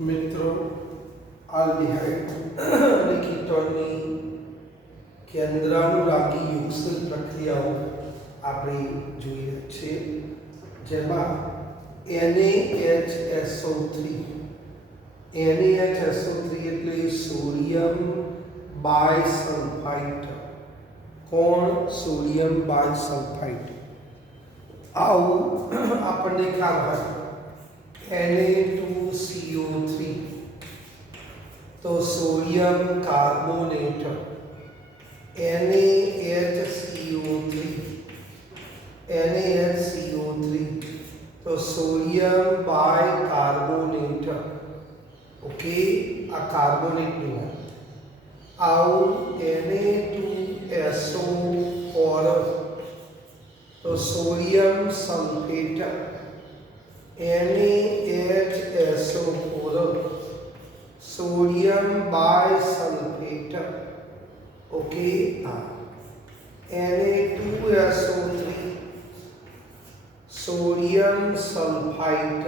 મિત્રો આલ્ડીહાઇડ અને કીટોનની કેન્દ્રાનુરાગી યુગસલ પ્રક્રિયાઓ આપણે જોઈ રહ્યા છીએ, જેમાં NaHSO3 એટલે સોડિયમ બાયસલ્ફાઇડ. કોણ? સોડિયમ બાયસલ્ફાઇડ. આવું આપણને ખ્યાલ હોય Na2CO3 तो सोडियम कार्बोनेट NaHCO3 तो सोडियम बायकार्बोनेट. ओके, आ कार्बोनेट नहीं है. आओ Na2SO4 तो sodium sulphate. NaHSO4 sodium bisulphate. Okay, हाँ. Na2SO3 sodium sulphide.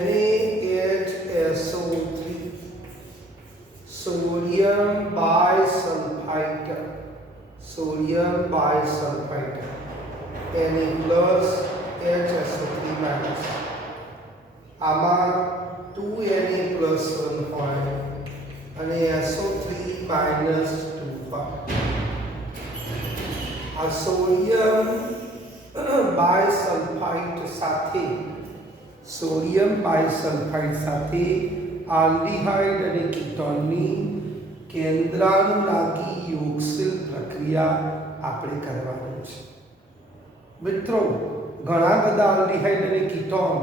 NaHSO3 sodium bisulphide. Na plus HSO3 minus. આમાં 2Na પ્લસ 1 હોય અને SO3 માઇનસ 2 હોય. આ સોડિયમ બાયસલ્ફાઇડ સાથે આલ્ડીહાઇડ અને કીટોનની કેન્દ્રાનુરાગી યોગશીલ પ્રક્રિયા આપણે કરવાની છે. મિત્રો, ઘણા બધા આલ્ડીહાઇડ અને કીટોન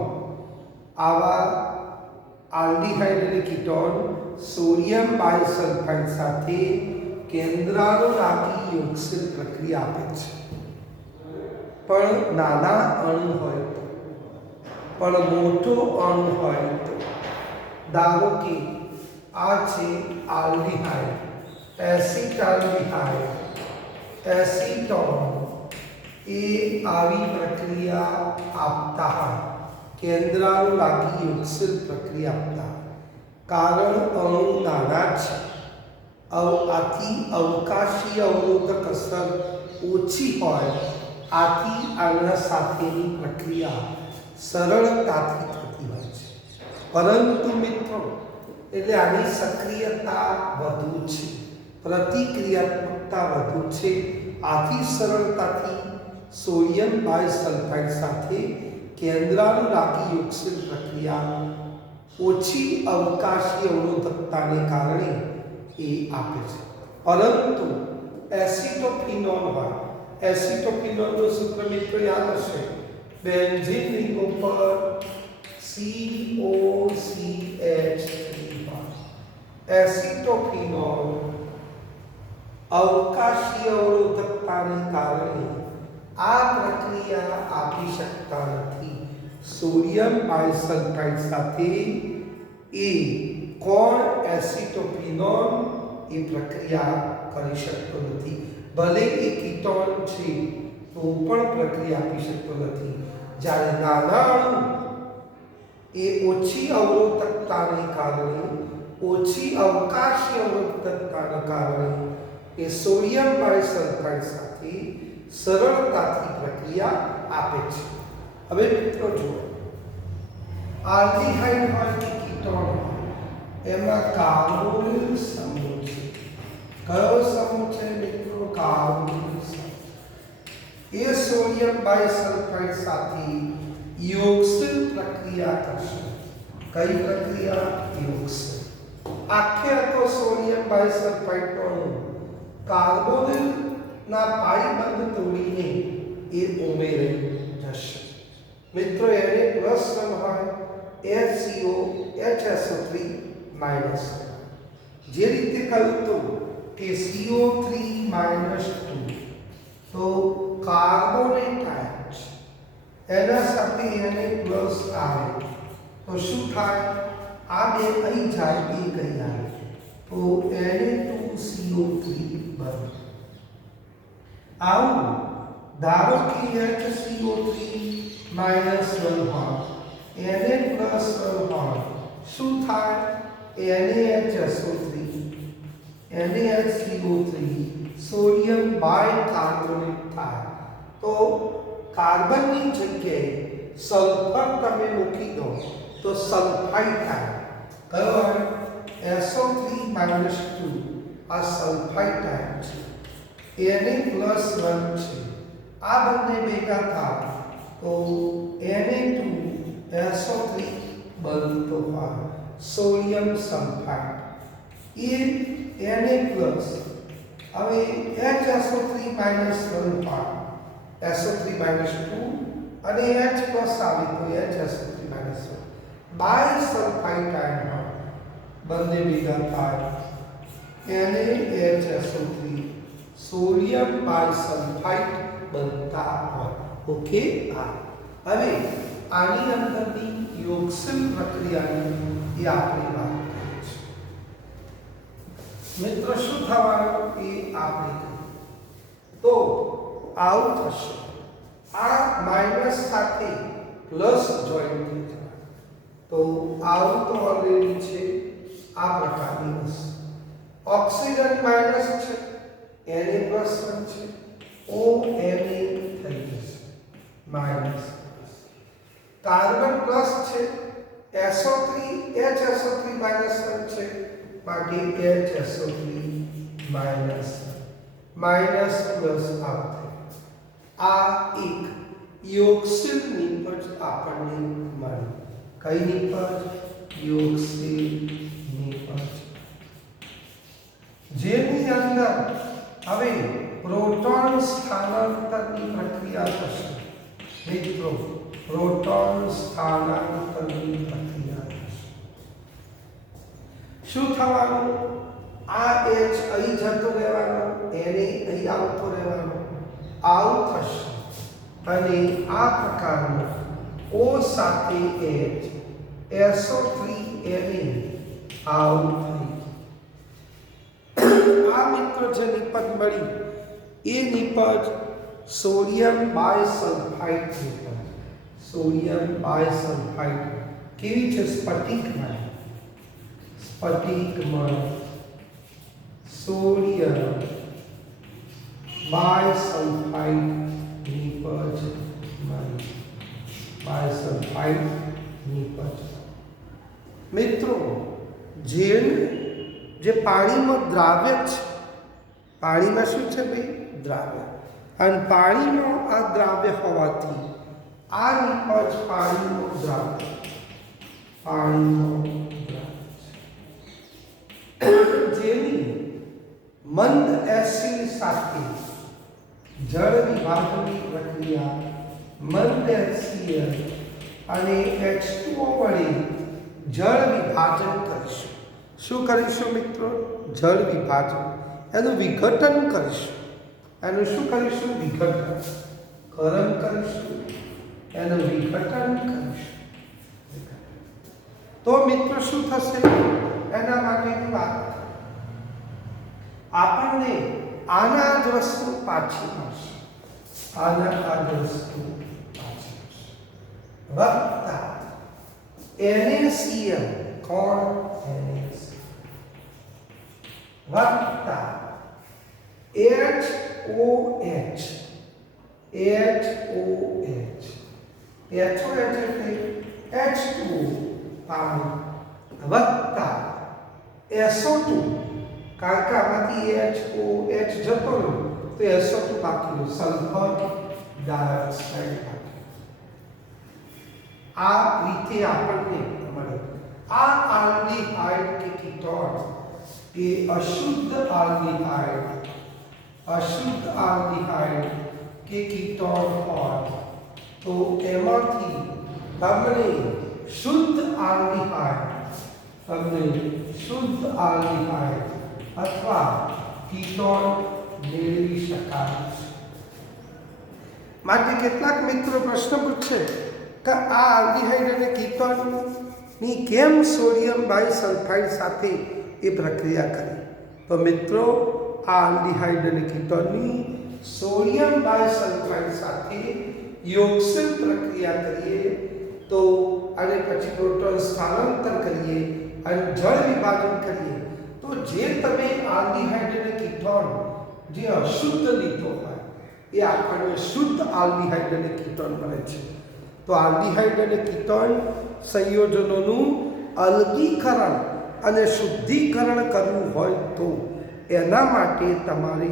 આવા આલ્ડીહાઇડ અને કીટોન સોડિયમ બાયસલ્ફાઇડ સાથે કેન્દ્રાનુરાગી યોગશીલ પ્રક્રિયા આપે છે. પણ નાના અણુ હોય તો, પણ મોટો અણુ હોય તો, ધારો કે આ છે આલ્ડીહાઇડ, એસિટાલ્ડીહાઇડ, એસિટોન, એ આવી પ્રક્રિયા આપતા હોય, કેન્દ્રાનુરાગી યોગશીલ પ્રક્રિયા આપતા, કારણ અણુ નાના છે. આથી અવકાશી અવરોધક અસર ઓછી હોય, આથી આના સાથેની પ્રક્રિયા સરળતાથી થતી હોય છે. પરંતુ મિત્રો, એટલે આની સક્રિયતા વધુ છે, પ્રતિક્રિયાત્મકતા વધુ છે. આથી સરળતાથી સોડિયમ બાયસલ્ફાઇડ સાથે કેન્દ્રાનુરાગી યોગશીલ પ્રક્રિયા ઓછી અવકાશી અવરોધકતાને કારણે એ આપે છે. પરંતુ એસિટોફિનોલ હોય, એસિટોફિનોલનું સૂત્ર મિત્રો યાદ હશે, બેન્ઝીન રિંગ ઉપર COCH3 હોય. એસિટોફિનોલ અવકાશી અવરોધકતાને કારણે આ પ્રક્રિયા આપી શકતા નથી. સોડિયમ બાયસલ્ફાઇડ સાથે એ કોણ એસિટોફિનોલ એ પ્રક્રિયા કરી શકતો નથી. ભલે એ કીટોન છે તો પણ પ્રક્રિયા આપી શકતો નથી. જ્યારે નાના અણુ એ ઓછી અવરોધકતાને કારણે, ઓછી અવકાશી અવરોધકતાને કારણે એ સોડિયમ બાયસલ્ફાઇડ સાથે સરળતાથી પ્રક્રિયા આપે છે. હવે મિત્રો જુઓ, આલ્ડીહાઇડ હોય કે કીટોન હોય, એમાં કાર્બોનિલ સમૂહ છે. કયો સમૂહ છે મિત્રો? કાર્બોનિલ સમૂહ. એ સોડિયમ બાયસલ્ફાઇડ સાથે યોગશીલ પ્રક્રિયા કરશે. કઈ પ્રક્રિયા? યોગશીલ. આખે તો સોડિયમ બાયસલ્ફાઇડનો કાર્બોનિલ ના પાઇબંધ તોડીને એ ઉમેરી જશે. મિત્રો, એને પ્લસ 1 હોય, HSO3 માઇનસ. જે રીતે કહ્યું તો કે CO3 માઇનસ 2 તો કાર્બોનેટ આયન છે, એના સાથે એને પ્લસ આવે તો શું થાય? આ બે અહીં જાય, એ કઈ આવે તો Na2CO3 બને. આવું ધારો કે HCO3 -1 હોય Na પ્લસ 1 હોય શું થાય NaHSO3 NaHCO3 સોડિયમ બાયકાર્બોનેટ થાય તો કાર્બનની જગ્યાએ સલ્ફર તમે મૂકી દો તો સલ્ફાઇડ થાય કયો હોય SO3 - 2 આ સલ્ફાઇડ થાય છે Na પ્લસ 1 છે આ બંને ભેગા થાય તો Na2SO3 બનતો હોય સોડિયમ સલ્ફાઇડ એ Na પ્લસ હવે HSO3 - 1 હોય SO3 - 2 અને H પ્લસ આવે તો HSO3 - 1 બાયસલ્ફાઇડ આયન હોય બંને ભેગા થાય NaHSO3 સોડિયમ બાયસલ્ફાઇડ બનતા હોય ઓકે હવે આની અંદરની યોગક્ષમ પ્રક્રિયાની એ આપણે વાત કરીએ છીએ મિત્રો શું થવાનું એ આપણે કરીએ તો આવું થશે આ માઇનસ સાથે પ્લસ જોઈન્ટ થઈ જાય તો આવું તો ઓલરેડી છે આ પ્રકારની વસ્તુ ઓક્સિજન માઇનસ છે Na પ્લસ 1 છે ONA થઈ જશે માઇનસ કાર્બન પ્લસ છે SO3 HSO3 માઇનસ 1 છે બાકી HSO3 માઇનસ પ્લસ આવશે આ એક યોગક્ષીલ નિપજ આપણને મળી કઈ નિપજ યોગક્ષીલ નિપજ જેની અંદર હવે પ્રોટોન સ્થાનાંતરની પ્રક્રિયા થશે મિત્રો પ્રોટોન સ્થાનાંતરની પ્રક્રિયા થશે શું થવાનું આ H અહીં જતો રહેવાનો Na અહીં આવતો રહેવાનો આવું થશે અને આ પ્રકારનું O સાથે H SO3 Na આવું થઈ આ મિત્રો જે નિપજ મળી એ નિપજ સોડિયમ બાયસલ્ફાઇડ નિપજ સોડિયમ બાયસલ્ફાઇડ કેવી છે સ્ફટિકમય સોડિયમ બાયસલ્ફાઇડ નિપજ મળી બાયસલ્ફાઇડ નિપજ મિત્રો જે પાણીમાં દ્રાવ્ય છે પાણીમાં શું છે ભાઈ દ્રાવ્ય અને પાણીમાં આ દ્રાવ્ય હોવાથી આ નિપજ પાણીનો દ્રાવ્ય જેની મંદ એસિડ સાથે જળ વિભાજનની પ્રક્રિયા મંદ HCl અને H2O વડે જળ વિભાજન કરીશું શું કરીશું મિત્રો જળ વિભાજન એનું વિઘટન કરીશું એનું શું કરીશું વિઘટન ગરમ કરીશું એનું વિઘટન કરીશું તો મિત્રો શું થશે એના માટેની વાત આપણને આના જ વસ્તુ પાછી મળશે આના આ જ વસ્તુ પાછી મળશે વત્તા NaCl કોણ NaCl વત્તા HOH એટલે H2O પાણી વત્તા SO2 કારણ કે આમાંથી HOH જતો રહ્યો તો SO2 બાકી રહ્યો સલ્ફર ડાયોક્સાઇડ આ રીતે આપણને મળે આ આલ્ડીહાઇડ કે કીટોન એ અશુદ્ધ આલ્ડીહાઇડ કે કીટોન હોય તો એમાંથી તમને શુદ્ધ આલ્ડીહાઇડ અથવા કીટોન મેળવી શકાય છે માટે કેટલાક મિત્રો પ્રશ્ન પૂછશે કે આ આલ્ડીહાઇડ અને કીટોનની કેમ સોડિયમ બાયસલ્ફાઇડ સાથે એ પ્રક્રિયા કરી તો મિત્રો આ આલ્ડીહાઇડ અને કીટોનની સોડિયમ બાયસલ્ફાઇડ સાથે યોગક્ષીલ પ્રક્રિયા કરીએ તો અને પછી પ્રોટોન સ્થાનાંતર કરીએ અને જળ વિભાજન કરીએ તો જે તમે આલ્ડીહાઇડ અને કીટોન જે અશુદ્ધ લીધો હોય એ આપણને શુદ્ધ આલ્ડીહાઇડ અને કીટોન મળે છે. તો આલ્ડીહાઇડ અને કીટોન સંયોજનોનું અલગીકરણ અને શુદ્ધિકરણ કરવું હોય તો એના માટે તમારે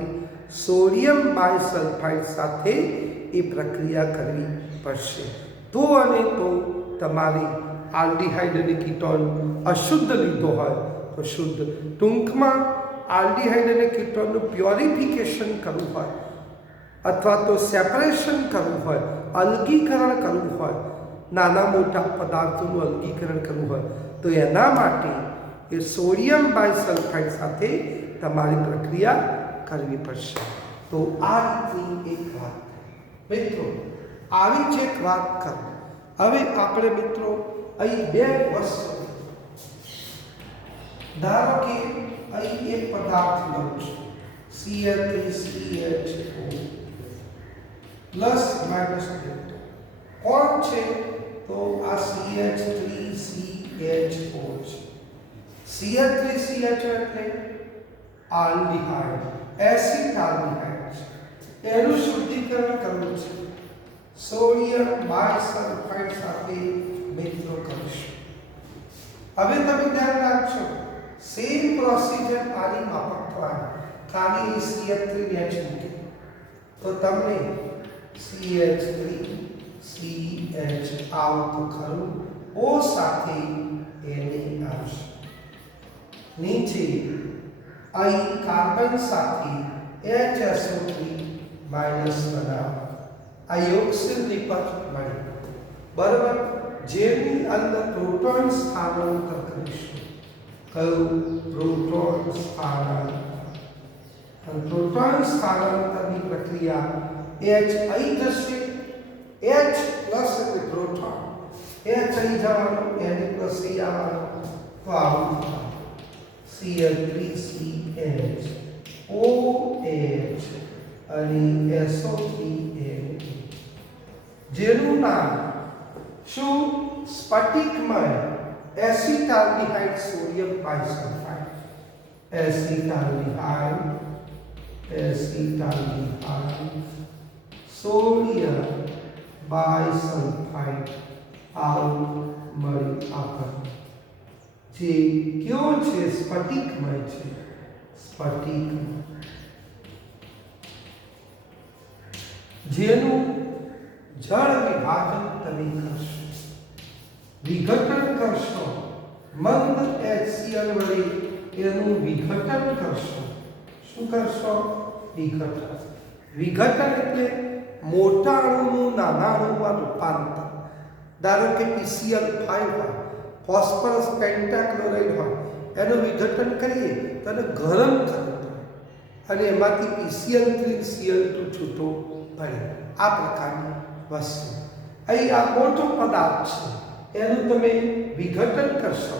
સોડિયમ બાયસલ્ફાઇડ સાથે એ પ્રક્રિયા કરવી પડશે. તો અને તો તમારે આલ્ડીહાઇડ અને કીટોન અશુદ્ધ લીધો હોય તો શુદ્ધ. ટૂંકમાં આલ્ડીહાઇડ અને કીટોનનું પ્યોરિફિકેશન કરવું હોય અથવા તો સેપરેશન કરવું હોય, અલગીકરણ કરવું હોય, નાના મોટા પદાર્થોનું અલગીકરણ કરવું હોય તો એના માટે એ સોડિયમ બાયસલ્ફાઇડ સાથે તમારી પ્રક્રિયા કરવી પડશે. તો આ રીતની એક વાત મિત્રો, આવી જ એક વાત કરો. હવે આપણે મિત્રો અહીં બે વસ્તુ, ધારો કે અહીં એક પદાર્થ લઉં છું Cl3CH4 પ્લસ માઇનસ કોણ છે? તો આ CH3CH4 છે. CH3CH એટલે આલ્ડીહાઇડ, એસિડ આલ્ડીહાઇડ છે. એનું શુદ્ધિકરણ કરવું છે સોડિયમ બાયસલ્ફાઇડ સાથે મિત્રો કરીશું. હવે તમે ધ્યાન રાખજો, સેમ પ્રોસિજર આની માફક થવાની, ખાલી CH3H મૂકે તો તમને CH3CH આવતું ખરું, O સાથે Na આવશે. નીચે અહીં કાર્બન સાથે HSO3 માઇનસ બનાવો, આ યોગશીલ નિપજ મળે બરાબર, જેની અંદર પ્રોટોન સ્થાનાંતર કરીશું. કયું? પ્રોટોન સ્થાનાંતર. પ્રોટોન સ્થાનાંતરની પ્રક્રિયા H અહીં જશે, H પ્લસ એટલે પ્રોટોન, H અહીં જવાનું, Na પ્લસ અહીં આવવાનું, તો આવું Cl3CH OH અને SO3Na, જેનું નામ શું? સ્ફટિકમય એસિટાલ્ડીહાઇડ સોડિયમ બાયસલ્ફાઇડ. એસિટાલ્ડીહાઇડ સોડિયમ બાયસલ્ફાઇડ આવું મળી આપણને. જે કયો છે? સ્ફટિકમય છે. સ્ફટિકમય જેનું જળ વિભાજન તમે કરશો, વિઘટન કરશો, મંદ HCl વડે એનું વિઘટન કરશો. શું કરશો? વિઘટન. વિઘટન એટલે મોટા અણુનું નાના અણુમાં રૂપાંતર. ધારો કે PCl5 હોય, ફોસ્ફરસ પેન્ટાક્લોરાઇડ હોય, એનું વિઘટન કરીએ તો એને ગરમ કરવું પડે અને એમાંથી PCl3Cl2 છૂટો પડે. આ પ્રકારની વસ્તુ. અહીં આ મોટો પદાર્થ છે, એનું તમે વિઘટન કરશો,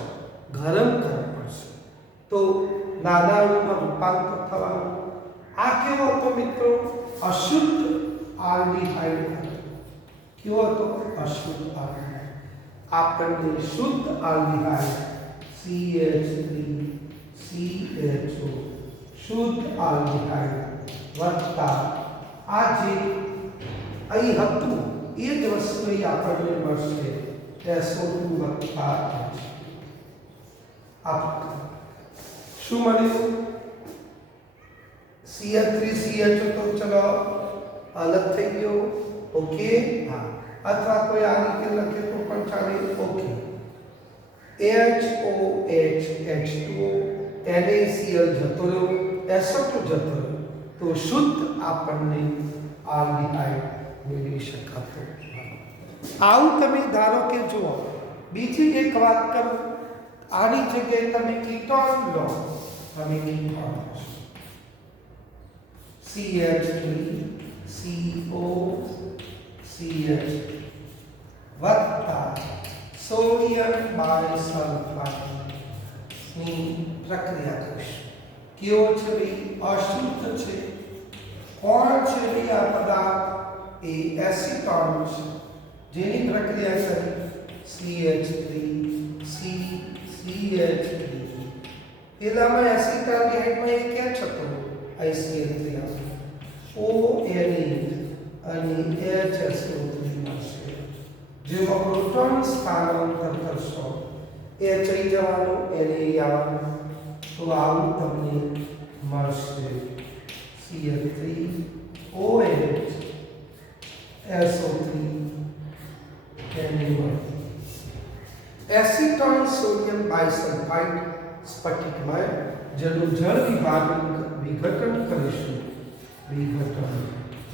ગરમ કરવું પડશે તો નાના અણુમાં રૂપાંતર થવાનું. આ કેવો હતો મિત્રો? અશુદ્ધ આલ્ડીહાઇડ. કેવો હતો? અશુદ્ધ આલ્ડીહાઇડ. આપણને શુદ્ધ આલ્ડીહાઇડ CH3CHO શુદ્ધ આલ્ડીહાઇડ વત્તા આ જે અહીં હતું એ જ વસ્તુ અહીં આપણને મળશે SO2 વત્તા H. શું મળ્યું? CH3CHO તો ચલો અલગ થઈ ગયો, ઓકે. હા, અથવા કોઈ આ રીતે લખે તો પણ ચાલે, ઓકે. HOH H2O NaCl જતો રહ્યો, SO2 જતો રહ્યો, તો શુદ્ધ આપણને આલ્ડીહાઇડ મેળવી શકાતો. આવું તમે ધારો કે જુઓ. બીજી એક વાત કરું, આની જગ્યાએ તમે કીટોન લો, તમે કીટોન CH3COCH વત્તા સોડિયમ બાયસલ્ફાઇડની પ્રક્રિયા કરીશું. કેવો છે ભાઈ? અશુદ્ધ છે. કોણ છે ભાઈ આ પદાર્થ? એ એસિટોન છે, જેની પ્રક્રિયા કરી CH3 CH3 પેલામાં એસિટાલ્ડિહાઇડમાં એ ક્યાં થતો ICl3 ONA અને HSO3 મળશે જેમાં પ્રોટોન સ્થાનાંતર કરશો એ થઈ જવાનું એને આવવાનું તો આવું તમને મળશે Cl3 OH SO3 acetone sodium bisulphide स्फटिक में जेनु जल विघटन करीशुं विघटन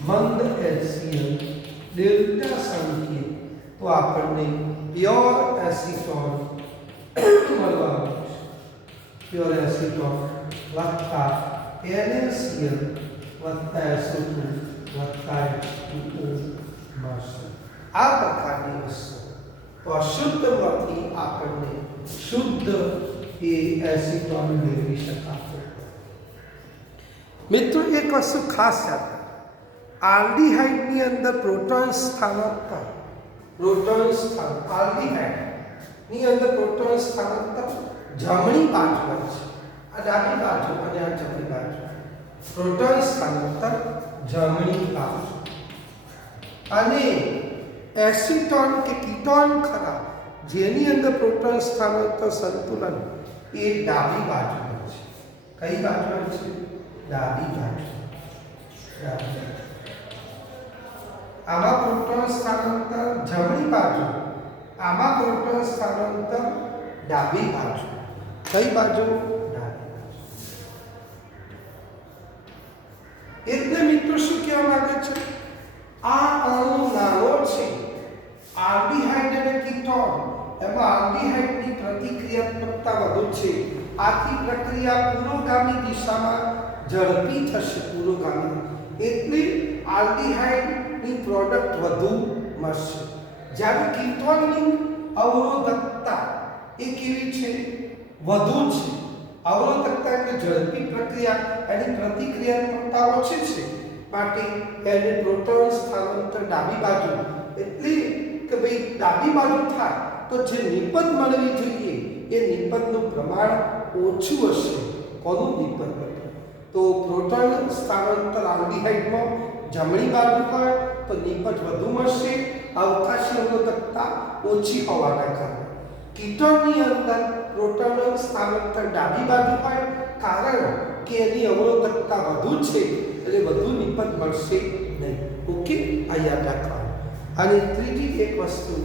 मंद HCl डेल्टा संख्या तो आपने प्योर एसीटोन मळवा प्योर एसीटोन वत्ता NaCl वत्ता SO2 वत्ता H2O મળશે આ પ્રકારની વસ્તુ તો અશુદ્ધમાંથી આપણને શુદ્ધ એ એસિટોન મેળવી શકાશે મિત્રો એક વસ્તુ ખાસ યાદ આલ્ડીહાઇડની અંદર પ્રોટોન સ્થાનાંતર આલ્ડીહાઇડની અંદર પ્રોટોન સ્થાનાંતર જમણી બાજુ હોય છે આ ડાબી બાજુ અને આ જમણી બાજુ પ્રોટોન સ્થાનાંતર જમણી બાજુ અને एसीटोन के कीटोन खरा जेनी अंदर प्रोटोन स्थानांतर संतुलन ए डाबी बाजू है कई बाजू है डाबी बाजू आमा प्रोटोन स्थानांतर जमणी बाजू आमा प्रोटोन स्थानांतर डाबी बाजू कई बाजू डाबी बाजू એટલે મિત્રો શું કહેવા માંગે છે આ અણુ નાનો છે આલ્ડીહાઇડ અને કીટોન એમાં આલ્ડીહાઇડની પ્રતિક્રિયાત્મકતા વધુ છે આથી પ્રક્રિયા પુરોગામી દિશામાં ઝડપી થશે પુરોગામી એટલે આલ્ડીહાઇડની પ્રોડક્ટ વધુ મળશે જ્યારે કીટોનની અવરોધકતા એ કેવી છે વધુ છે અવરોધકતા એટલે ઝડપી પ્રક્રિયા એની પ્રતિક્રિયાત્મકતા ઓછી છે માટે એને પ્રોટોન સ્થાનાંતર ડાબી બાજુ એટલે કે ભાઈ ડાબી બાજુ થાય તો જે નિપજ મળવી જોઈએ એ નિપજનું પ્રમાણ ઓછું હશે કોનું નિપજ તો પ્રોટોન સ્થાનાંતર આલ્ડીહાઇડમાં જમણી બાજુ હોય તો નિપજ વધુ મળશે અવકાશી અવરોધકતા ઓછી હોવાના કારણે કીટોનની અંદર પ્રોટોન સ્થાનાંતર ડાબી બાજુ હોય કારણ કે એની અવરોધકતા વધુ છે એટલે વધુ નિપજ મળશે નહીં ઓકે આ યાદ રાખવાનું અને ત્રીજી એક વસ્તુ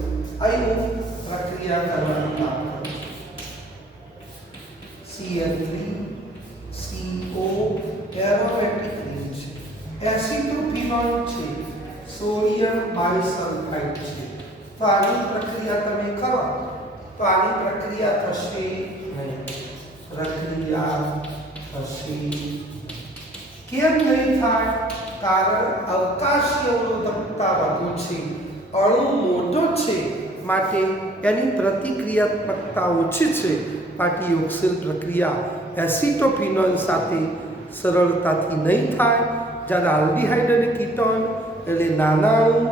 અહીં પ્રક્રિયા કરવાની વાત Cl3 CO એરોમેટિક રિંગ છે એસિટોફિનોલ છે સોડિયમ બાયસલ્ફાઇડ છે તો આની પ્રક્રિયા તમે કરો તો આની પ્રક્રિયા થશે નહીં પ્રક્રિયા થશે કેમ નહીં થાય કારણ અવકાશી અવરોધકતા વધુ છે અણુ મોટો છે માટે એની પ્રતિક્રિયાત્મકતા ઓછી છે માટે યોગશીલ પ્રક્રિયા એસિટોફિનોલ સાથે સરળતાથી નહીં થાય જ્યારે આલ્ડીહાઇડ અને કીટોન એટલે નાના અણુ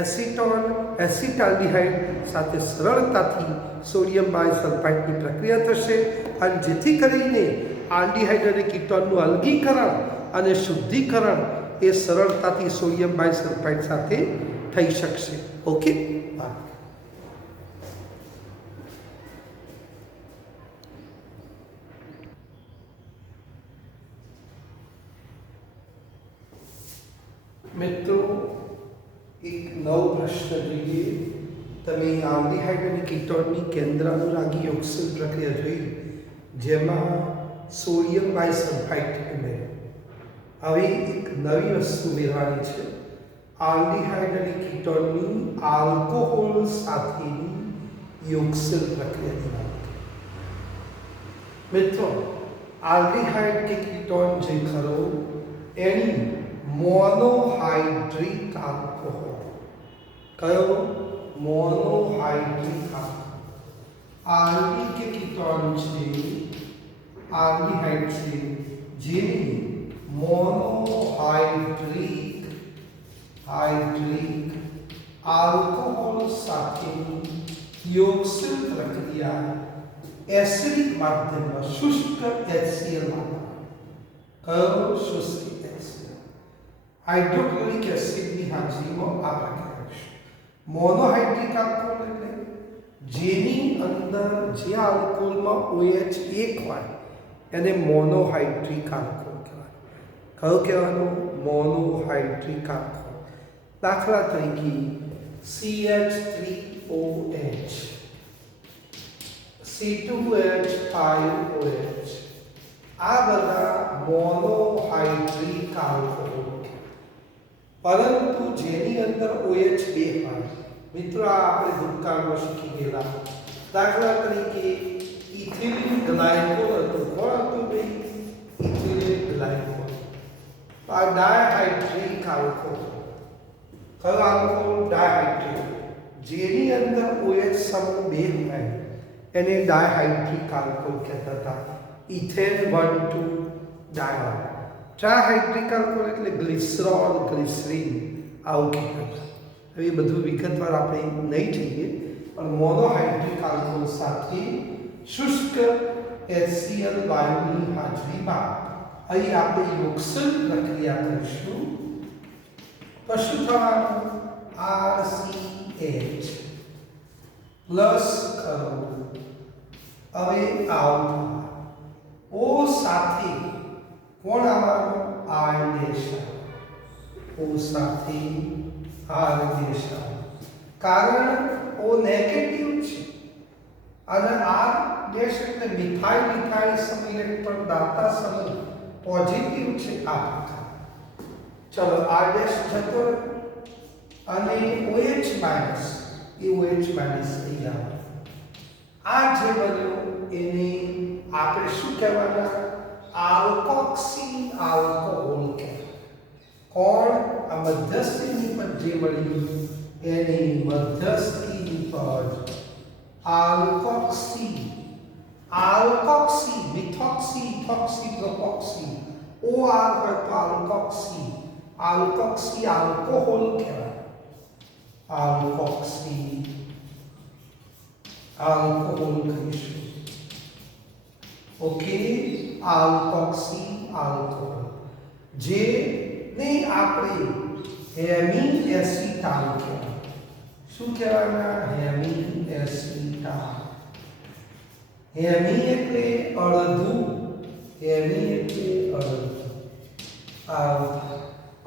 એસિટોન એસિટાલ્ડીહાઇડ સાથે સરળતાથી સોડિયમ બાયસલ્ફાઇડની પ્રક્રિયા થશે અને જેથી કરીને આલ્ડીહાઇડ અને કીટોનનું અલગીકરણ અને શુદ્ધિકરણ એ સરળતાથી સોડિયમ બાયસલ્ફાઇડ સાથે થઈ શકશે ઓકે મિત્રો એક નવો પ્રશ્ન જોઈએ તમે આલ્ડીહાઇડ અને કીટોનની કેન્દ્ર અનુરાગી યોગશીલ પ્રક્રિયા જોઈ જેમાં સોડિયમ બાયસલ્ફાઇડ ઉમેરો હવે એક નવી વસ્તુ ઉમેરવાની છે આલ્ડીહાઇડ અને કીટોનની આલ્કોહોલ સાથેની યોગશીલ પ્રક્રિયાની વાત મિત્રો આલ્ડીહાઇડ કે કીટોન જે ખરો એની મોનોહાઇડ્રિક આલ્કોહોલ કયો મોનોહાઇડ્રિક આલ્કોહોલ આલ્ડી કે કીટોન છે આલ્ડીહાઇડ છે જેની મોનોહાઇડ્રિક આલ્કોહોલ સાથેની યોગશીલ પ્રક્રિયા એસિડિક માધ્યમમાં શુષ્ક HCl માં કયો શુષ્ક HCl હાઇડ્રોક્લોરિક એસિડની હાજરીમાં આ પ્રક્રિયા છે મોનોહાઇડ્રિક આલ્કોહોલ એટલે જેની અંદર જે આલ્કોહોલમાં OH એક હોય એને મોનોહાઇડ્રિક આલ્કોહોલ કહેવાય કયો કહેવાનો મોનોહાઇડ્રિક આલ્કોહોલ દાખલા તરીકે CH3OH C2H5OH આ બધા મોનોહાઇડ્રિક આલ્કોહોલ પરંતુ જેની અંદર OH બે હોય મિત્રો આપણે ભૂતકાળમાં શીખી ગયેલા દાખલા તરીકે ઇથિલિન ગ્લાયકોલ હતું કોણ હતું ભાઈ ઇથિલિન ગ્લાયકોલ આ ડાયહાઇડ્રિક આલ્કોહોલ કયો આલ્કોહોલ ડાયહાઇડ્રિક જેની અંદર OH સમૂહ બે હોય એને ડાયહાઇડ્રિક આલ્કોહોલ કહેતા હતા ઇથેન 1,2 ડાયોલ ટ્રાઇહાઇડ્રિક આલ્કોહોલ એટલે ગ્લિસરોલ ગ્લિસરીન આવું કહેતા હવે બધું વિગતવાર આપણે નહીં જઈએ પણ મોનોહાઇડ્રિક આલ્કોહોલ સાથે શુષ્ક HCl વાયુની હાજરીમાં અહીં આપણે યોગશીલ પ્રક્રિયા કરીશું તો શું થવાનું RCH પ્લસ કરો હવે આવું O સાથે કોણ આવવાનું R ડેશ O સાથે R ડેશ કારણ O નેગેટિવ છે અને R ડેશ એટલે મિથાઇલ મિથાઇલ સમૂહ ઇલેક્ટ્રોન દાતા સમૂહ પોઝિટિવ છે આ પ્રકાર ચલો R ડેશ જતો અને OH માઈનસ એ OH માઈનસ થઈ જાય આ જે બન્યું એને આપણે શું કહેવાના આલ્કોક્સી આલ્કોહોલ કહેવાય કોણ આ મધ્યસ્થીની પર જે મળી એની મધ્યસ્થીની પર alkoxy alkoxy methoxy ethoxy પ્રોપોક્સી OR હોય તો આલ્કોક્સી આલ્કોક્સી આલ્કોહોલ કહેવાય આલ્કોક્સી આલ્કોહોલ કહીશું ઓકે આલ્કોક્સી આલ્કોહોલ જેને આપણે હેમી એસિટાલ કહેવાય શું કહેવાના હેમી એસિટાલ હેમી એટલે અડધું હેમી એટલે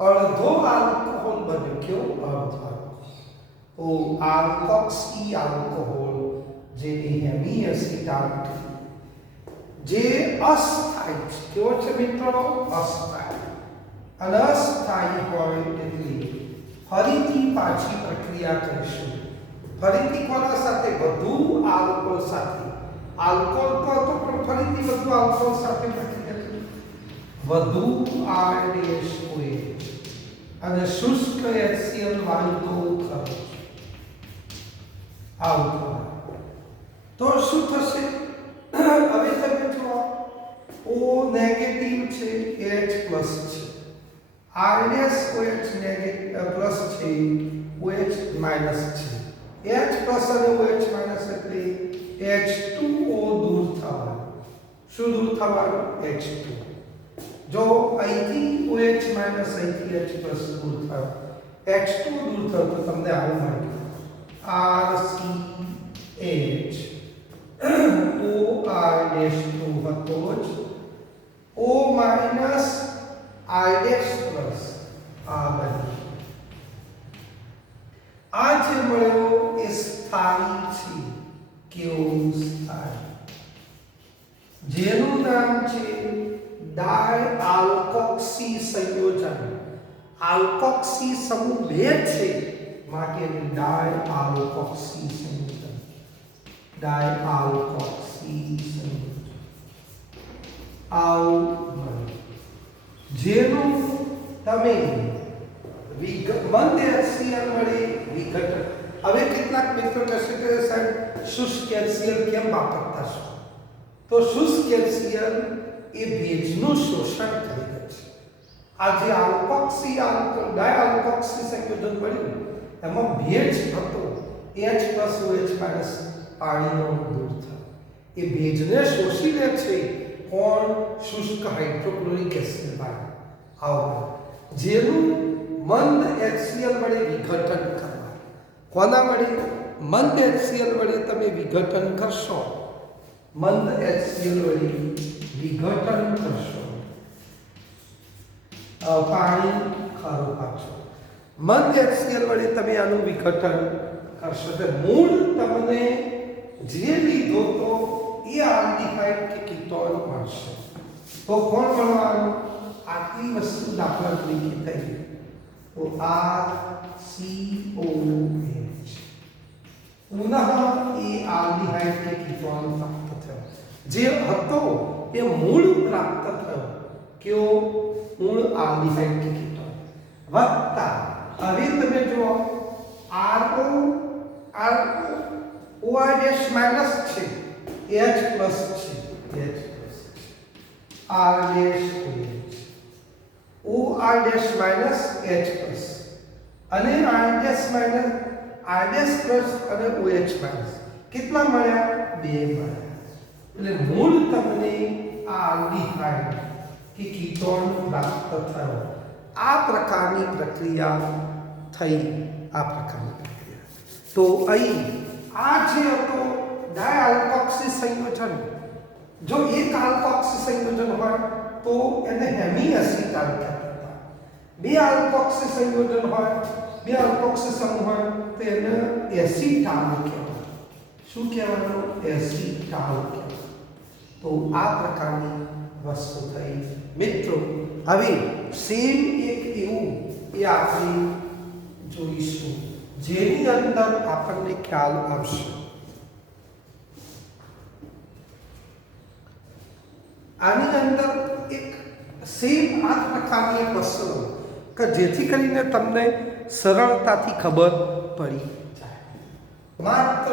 અડધો આલ્કોહોલ બન્યો કેવો અડધો તો આલ્કોક્સી આલ્કોહોલ જેને હેમી એસિટાલ જે અસ્થાયી કેવો છે મિત્રો અસ્થાયી અને અસ્થાયી હોય એટલે ફરીથી પાછી પ્રક્રિયા કરીશું ફરીથી કોના સાથે વધુ આલ્કોહોલ સાથે આલ્કોહોલ તો હતો પણ ફરીથી વધુ આલ્કોહોલ સાથે પ્રક્રિયા કરી વધુ RDSOH અને શુષ્ક HCl વાયુનો ખર્ચ આવું તો શું થશે હવે તમે જુઓ O નેગેટિવ છે H પ્લસ છે RDSOH નેગેટિવ પ્લસ છે OH માઈનસ છે H પ્લસ અને OH માઈનસ એટલે H2O દૂર થવાનું શું દૂર થવાનું H2 જો અહીંથી OH માઈનસ અહીંથી H પ્લસ દૂર થાય H2 દૂર થાય તો તમને આવું મળે RCH OR ડેશ નો હતો જ O minus R dash plus આ બની આ જે મળ્યો એ સ્થાયી છે કેવું સ્થાયી જેનું નામ છે ડાયઆલ્કોક્સી સંયોજન આલ્કોક્સી સમૂહ બે છે માટે ડાયઆલ્કોક્સી સંયોજન ડાયઆલ્કોક્સી સંયોજન જેનું તમે મંદ HCl મળે વિઘટન હવે કેટલાક મિત્રો કહેશે કે સાહેબ શુષ્ક HCl કેમ વાપરતા છો તો શુષ્ક HCl એ ભેજનું શોષણ કરે છે આ જે આલ્કોક્સી ડાયઆલ્કોક્સી સંયોજન બન્યું એમાં ભેજ હતો H+OH માઇનસ પાણીનો દૂર થયો એ ભેજને શોષી લે છે કોણ શુષ્ક હાઇડ્રોક્લોરિક એસિડ દ્વારા આવું જેનું મંદ HCl વડે વિઘટન કરવા કોના વડે મંદ HCl વડે તમે વિઘટન કરશો મંદ HCl વડે વિઘટન કરશો પાણી ખારું પાછો મંદ HCl વડે તમે આનું વિઘટન કરશો તો મૂળ તમને જે લીધો તો એ આલ્ડિહાઇડ કે કીટોન મળશે તો કોણ મળવાનું આટલી વસ્તુ દાખલા તરીકે થઈ તો RCOH પુનઃ એ આલ્ડિહાઇડ કે કીટોન પ્રાપ્ત થયો જે હતો એ મૂળ પ્રાપ્ત થયો કેવો મૂળ આલ્ડિહાઇડ કે કીટોન વત્તા હવે તમે જુઓ OR માઇનસ છે H પ્લસ છે H plus R dash OR minus H plus અને R dash minus R dash plus અને OH માઇનસ કેટલા મળ્યા બે મળ્યા એટલે મૂળ તમને આ આલ્ડિહાઇડ કે કીટોન પ્રાપ્ત થયો આ પ્રકારની પ્રક્રિયા થઈ આ પ્રકારની પ્રક્રિયા તો અહીં આ જે હતો ડાયઆલ્કોક્સી સંયોજન જો એક આલ્કોક્સી સંયોજન હોય તો એને હેમી એસિટાલ કહેતા બે આલ્કોક્સી સંયોજન હોય બે આલ્કોક્સી સમૂહ હોય તો એને એસિટાલ કહેવાય શું કહેવાનું એસિટાલ કહેવાય તો આ પ્રકારની વસ્તુ થઈ મિત્રો હવે સેમ એક એવું એ આપણે જોઈશું જેની અંદર આપણને ખ્યાલ આવશે આની અંદર એક સેમ આ પ્રકારની વસ્તુ કે જેથી કરીને તમને સરળતાથી ખબર પડી જાય માત્ર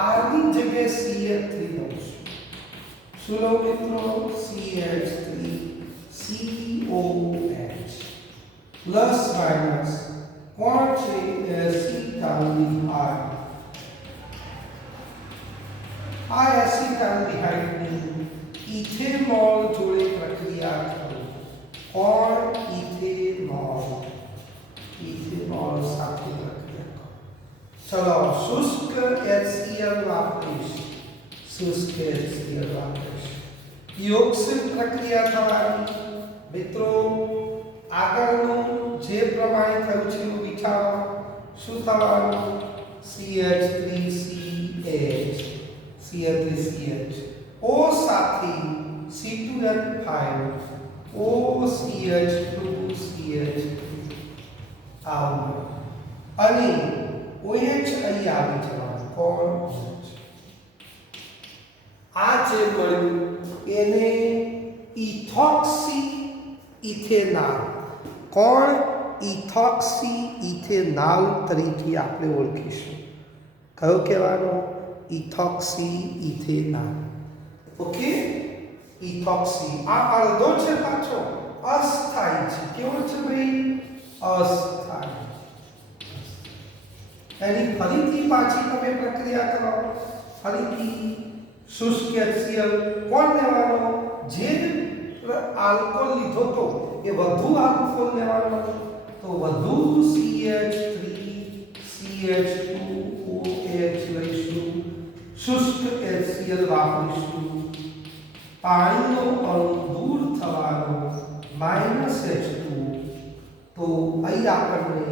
આરની જગ્યાએ CH3 લઉં છું શું લઉં મિત્રો CH3 COH પ્લસ માઇનસ કોણ છે એસિટાલ્ડિહાઇડ આ એસિટાલ્ડિહાઇડની ઇથેનોલ જોડે પ્રક્રિયા કરો કોણ ઇથેનોલ સાથે પ્રક્રિયા કરો ચલો શુષ્ક HCl વાપરીશ શુષ્ક HCl વાપરીશ યોગસિલ પ્રક્રિયા થવાની મિત્રો આગળનું જે પ્રમાણે થયું છે એવું વિચારો શું થવાનું CH3CH CH3CH O સાથે C2H5 OCH2CH આવું અને OH અહીં આવી જવાનું કોણ આ જે મળ્યું એને ઇથોક્સી ઇથેનાલ કોણ ઇથોક્સી ઇથેનાલ તરીકે આપણે ઓળખીશું કયો કહેવાનો ઇથોક્સી ઇથેનાલ ઓકે ઇથોક્સી આ અડધો છે પાછો અસ્થાયી છે કેવો છે ભાઈ અસ્થાયી એની ફરીથી પાછી તમે પ્રક્રિયા કરો ફરીથી શુષ્ક HCl કોણ લેવાનો જે આલ્કોહોલ લીધો તો એ વધુ આલ્કોહોલ લેવાનો તો વધુ CH3 CH2OH લઈશું શુષ્ક HCl વાપરીશું પાણીનો અણુ દૂર થવાનો -H2 તો અહીં આપણને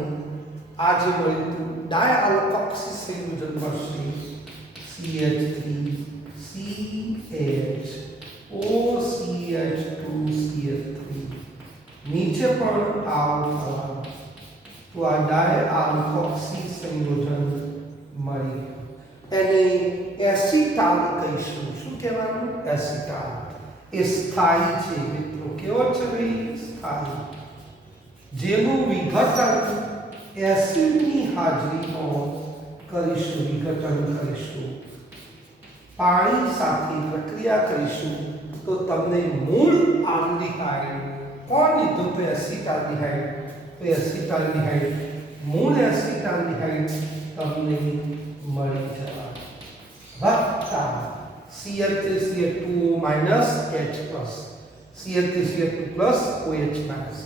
આ જે મળ્યું ડાયઆલ્કોક્સી સંયોજન મળશે CH3 CH OCH2CH3 નીચે પણ આવું થવાનું તો આ ડાયઆલ્કોક્સી સંયોજન મળી એને એસિટાલ કહીશું શું કહેવાનું એસિટાલ એ સ્થાયી છે મિત્રો કેવો છે ભાઈ સ્થાયી જેનું વિઘટન એસિડની હાજરીમાં કરીશું વિઘટન કરીશું પાણી સાથે પ્રક્રિયા કરીશું તો તમને મૂળ આલ્ડિહાઇડ કોણ લીધું તો એસિટાલ્ડિહાઇડ તો એસિટાલ્ડિહાઇડ મૂળ એસિટાલ્ડિહાઇડ તમને મળી જવાનું વત્તા CH3CH2O minus H plus CH3CH2 plus OH minus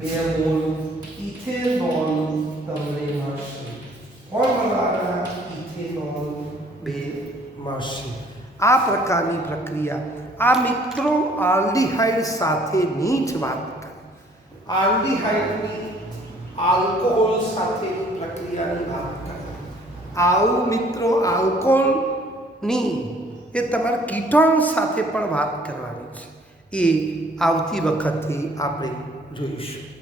2 mall ethanol તમને મળશે ફોર્મ્યુલા ઇથેનોલ 2 મળશે આ પ્રકારની પ્રક્રિયા આ મિત્રો આલ્ડીહાઇડ સાથેની જ વાત કરી આલ્ડીહાઇડની આલ્કોહોલ સાથેની પ્રક્રિયાની વાત કરી આવું મિત્રો આલ્કોહોલની એ તમારે કીટોન સાથે પણ વાત કરવાની છે એ આવતી વખતે આપણે જોઈશું।